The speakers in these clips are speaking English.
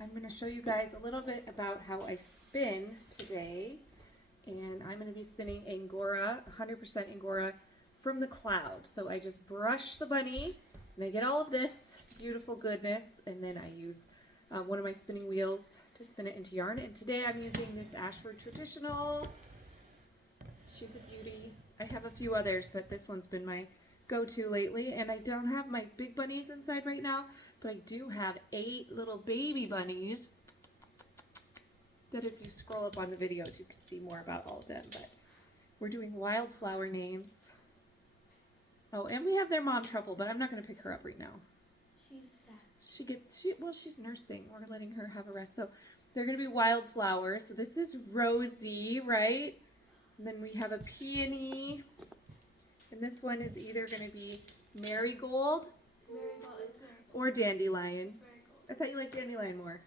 I'm going to show you guys a little bit about how I spin today. And I'm going to be spinning Angora, 100% Angora from the cloud. So I just brush the bunny and I get all of this beautiful goodness, and then I use one of my spinning wheels to spin it into yarn. And today I'm using this Ashford Traditional. She's a beauty. I have a few others, but this one's been my go-to lately. And I don't have my big bunnies inside right now, but I do have 8 little baby bunnies that if you scroll up on the videos, you can see more about all of them. But we're doing wildflower names. Oh, and we have their mom Truffle, but I'm not going to pick her up right now. She's nursing. We're letting her have a rest. So they're going to be wildflowers. So this is Rosie, right? And then we have a peony. And this one is either going to be marigold, or dandelion. I thought you liked dandelion more.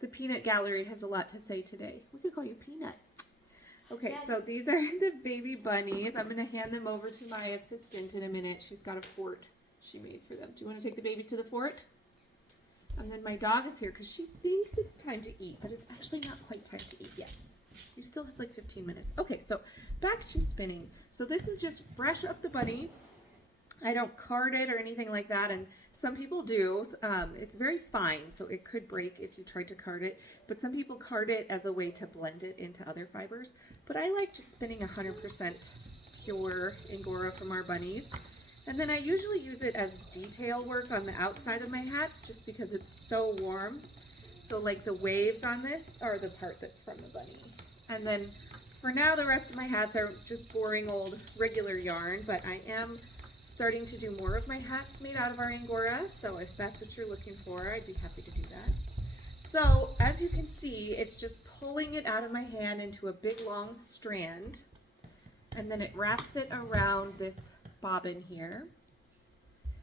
The peanut gallery has a lot to say today. We could call you Peanut. Okay, yes. So these are the baby bunnies. I'm going to hand them over to my assistant in a minute. She's got a fort she made for them. Do you want to take the babies to the fort? And then my dog is here because she thinks it's time to eat, but it's actually not quite time to eat yet. You still have like 15 minutes. Okay, so back to spinning. So this is just fresh up the bunny. I don't card it or anything like that, and some people do. It's very fine, so it could break if you tried to card it, but some people card it as a way to blend it into other fibers. But I like just spinning 100% pure Angora from our bunnies. And then I usually use it as detail work on the outside of my hats just because it's so warm. So like the waves on this are the part that's from the bunny. And then for now, the rest of my hats are just boring old regular yarn, but I am starting to do more of my hats made out of our Angora. So if that's what you're looking for, I'd be happy to do that. So as you can see, it's just pulling it out of my hand into a big long strand. And then it wraps it around this bobbin here.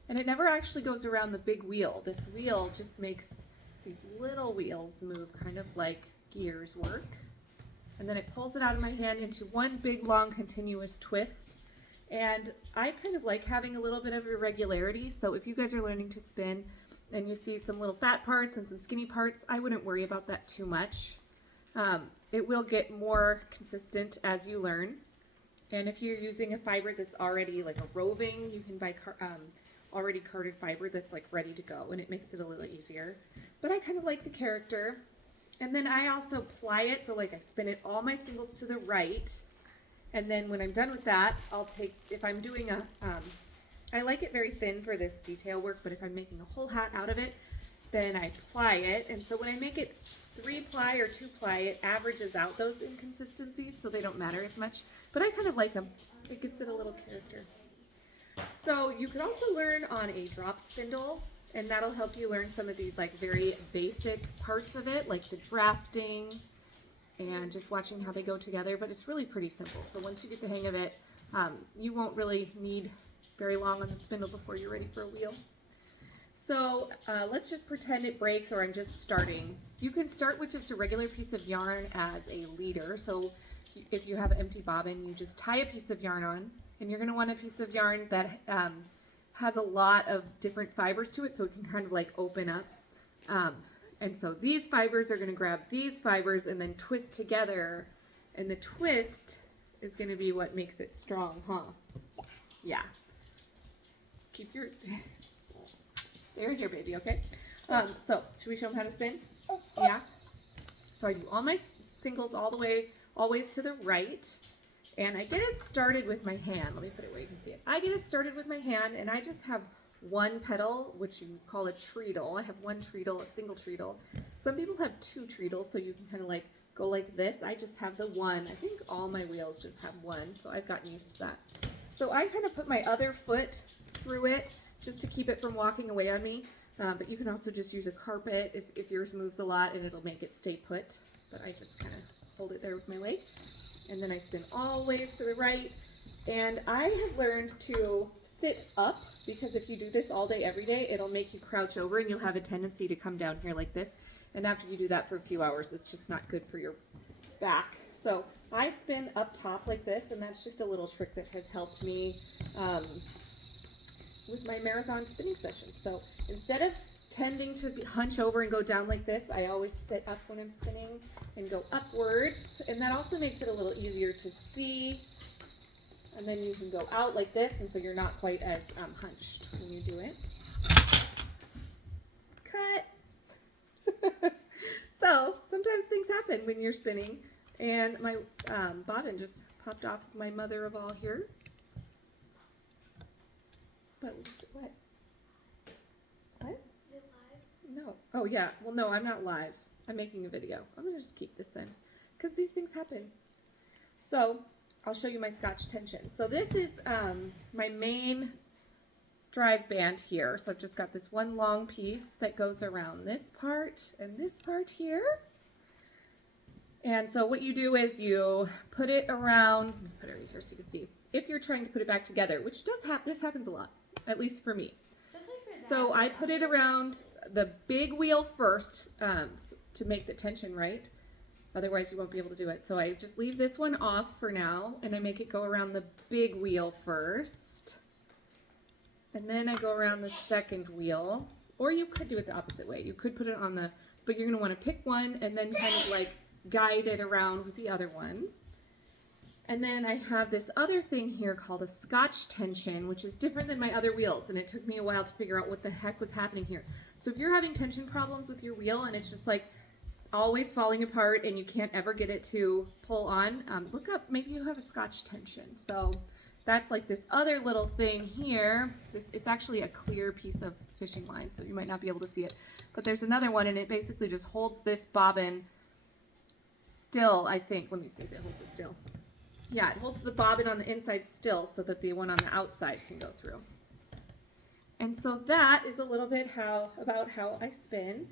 And it never actually goes around the big wheel. This wheel just makes these little wheels move kind of like gears work. And then it pulls it out of my hand into one big long continuous twist. And I kind of like having a little bit of irregularity. So if you guys are learning to spin and you see some little fat parts and some skinny parts, I wouldn't worry about that too much. It will get more consistent as you learn. And if you're using a fiber that's already like a roving, you can buy already carded fiber that's like ready to go, and it makes it a little easier. But I kind of like the character. And then I also ply it, so like I spin it all my singles to the right. And then when I'm done with that, I'll take, if I'm doing I like it very thin for this detail work, but if I'm making a whole hat out of it, then I ply it. And so when I make it 3-ply or 2-ply, it averages out those inconsistencies, so they don't matter as much. But I kind of like them. It gives it a little character. So you could also learn on a drop spindle, and that'll help you learn some of these like very basic parts of it, like the drafting and just watching how they go together. But it's really pretty simple. So once you get the hang of it, you won't really need very long on the spindle before you're ready for a wheel. So let's just pretend it breaks, or I'm just starting. You can start with just a regular piece of yarn as a leader. So if you have an empty bobbin, you just tie a piece of yarn on, and you're going to want a piece of yarn that has a lot of different fibers to it, so it can kind of like open up. And so these fibers are going to grab these fibers and then twist together, and the twist is going to be what makes it strong, huh? Yeah. Keep your stay right here, baby, okay? So should we show them how to spin? Yeah. So I do all my singles all the way, always to the right, and I get it started with my hand. Let me put it where you can see it. I get it started with my hand, and I just have one petal, which you call a treadle. I have one treadle, a single treadle. Some people have 2 treadles, so you can kind of like go like this. I just have the one. I think all my wheels just have one, so I've gotten used to that. So I kind of put my other foot through it just to keep it from walking away on me. But you can also just use a carpet if yours moves a lot, and it'll make it stay put. But I just kind of hold it there with my leg. And then I spin all ways to the right. And I have learned to sit up, because if you do this all day, every day, it'll make you crouch over, and you'll have a tendency to come down here like this. And after you do that for a few hours, it's just not good for your back. So I spin up top like this, and that's just a little trick that has helped me with my marathon spinning session. So instead of tending to hunch over and go down like this, I always sit up when I'm spinning and go upwards, and that also makes it a little easier to see. And then you can go out like this, and so you're not quite as hunched when you do it. Cut. So sometimes things happen when you're spinning, and my bobbin just popped off my mother of all here. But what? What? Is it live? No. Oh yeah. Well, no, I'm not live. I'm making a video. I'm gonna just keep this in because these things happen. So I'll show you my Scotch tension. So this is my main drive band here. So I've just got this one long piece that goes around this part and this part here. And so what you do is you put it around, let me put it right here so you can see, if you're trying to put it back together, which does happen, this happens a lot, at least for me. So I put it around the big wheel first to make the tension right. Otherwise you won't be able to do it. So I just leave this one off for now, and I make it go around the big wheel first. And then I go around the second wheel. Or you could do it the opposite way. You could put it on the, but you're going to want to pick one and then kind of like guide it around with the other one. And then I have this other thing here called a Scotch tension, which is different than my other wheels, and it took me a while to figure out what the heck was happening here. So if you're having tension problems with your wheel and it's just like always falling apart and you can't ever get it to pull on, look up, maybe you have a Scotch tension. So that's like this other little thing here. It's actually a clear piece of fishing line, so you might not be able to see it. But there's another one, and it basically just holds this bobbin still, I think. Let me see if it holds it still. Yeah, it holds the bobbin on the inside still so that the one on the outside can go through. And so that is a little bit about how I spin.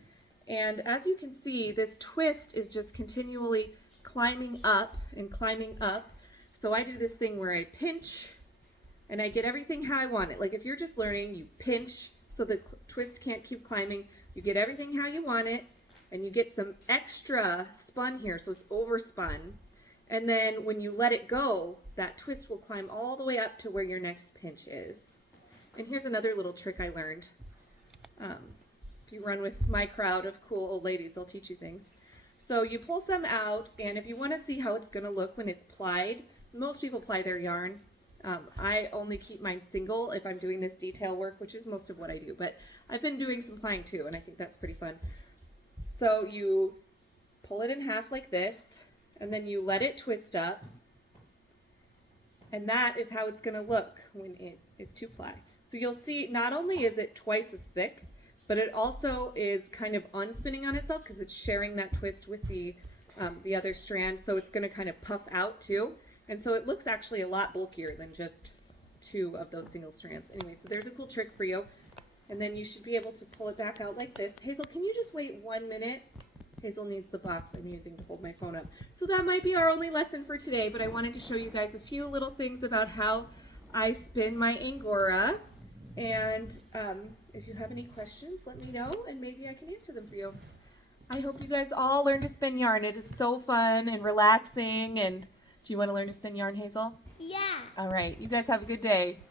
And as you can see, this twist is just continually climbing up and climbing up. So I do this thing where I pinch and I get everything how I want it. Like if you're just learning, you pinch so the twist can't keep climbing. You get everything how you want it, and you get some extra spun here, so it's overspun. And then when you let it go, that twist will climb all the way up to where your next pinch is. And here's another little trick I learned. If you run with my crowd of cool old ladies, they'll teach you things. So you pull some out, and if you want to see how it's going to look when it's plied, most people ply their yarn. I only keep mine single if I'm doing this detail work, which is most of what I do. But I've been doing some plying too, and I think that's pretty fun. So you pull it in half like this, and then you let it twist up, and that is how it's going to look when it is two ply. So you'll see not only is it twice as thick, but it also is kind of unspinning on itself because it's sharing that twist with the other strand, so it's going to kind of puff out too. And so it looks actually a lot bulkier than just two of those single strands. Anyway, so there's a cool trick for you. And then you should be able to pull it back out like this. Hazel, can you just wait 1 minute? Hazel needs the box I'm using to hold my phone up. So that might be our only lesson for today, but I wanted to show you guys a few little things about how I spin my Angora. And if you have any questions, let me know, and maybe I can answer them for you. I hope you guys all learn to spin yarn. It is so fun and relaxing. And do you want to learn to spin yarn, Hazel? Yeah. All right. You guys have a good day.